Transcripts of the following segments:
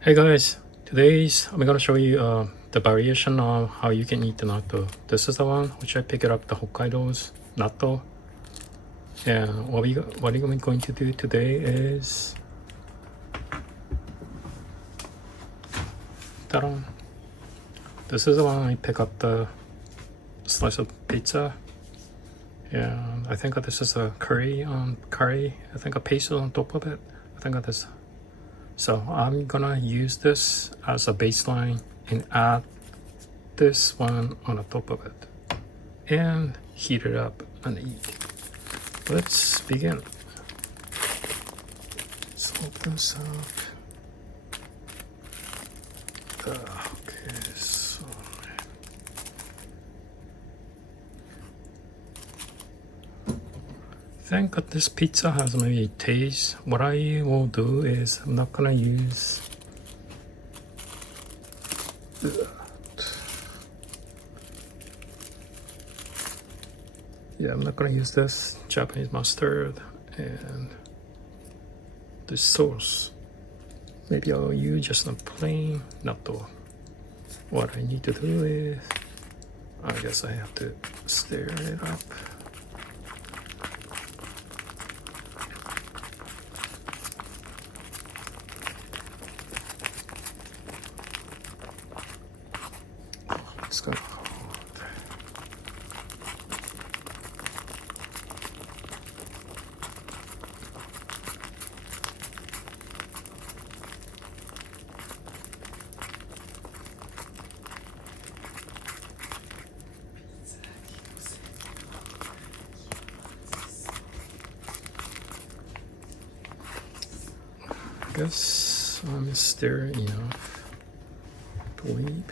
Hey guys, I'm gonna show you the variation of how you can eat the natto. This is the one which I picked up the Hokkaido's natto. And what I'm going to do today is ta-da! This is the one I pick up the slice of pizza. And I think this is a curry. I think a paste on top of it. I think this. So I'm gonna use this as a baseline and add this one on the top of it and heat it up and eat. Let's begin. Let's open this up. Okay, so I think that this pizza has maybe a taste. What I will do is I'm not gonna use I'm not gonna use this Japanese mustard and this sauce. Maybe I'll use just a plain natto. What I need to do is, I guess I have to stir it up. It's gonna hold. I guess I'm stirring enough. Believe.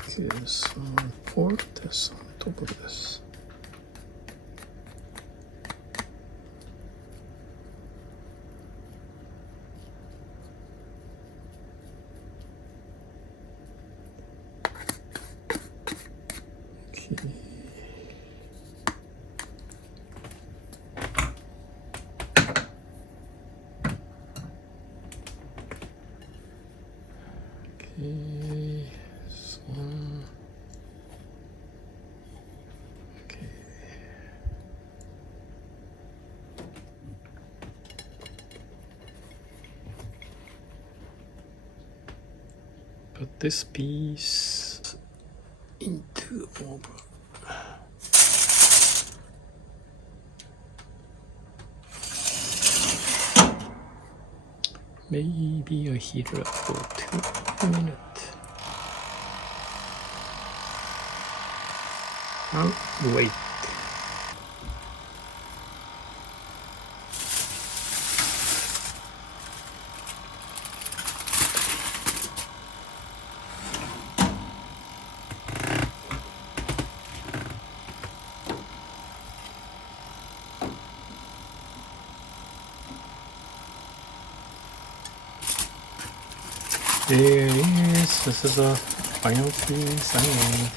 Okay, so pour this on top of this. Okay. Okay, so okay. Put this piece into oven. Maybe I heat it up for 2 minutes. I'll wait. There it is. This is the final piece I made.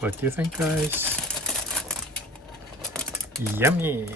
What do you think, guys? Yummy!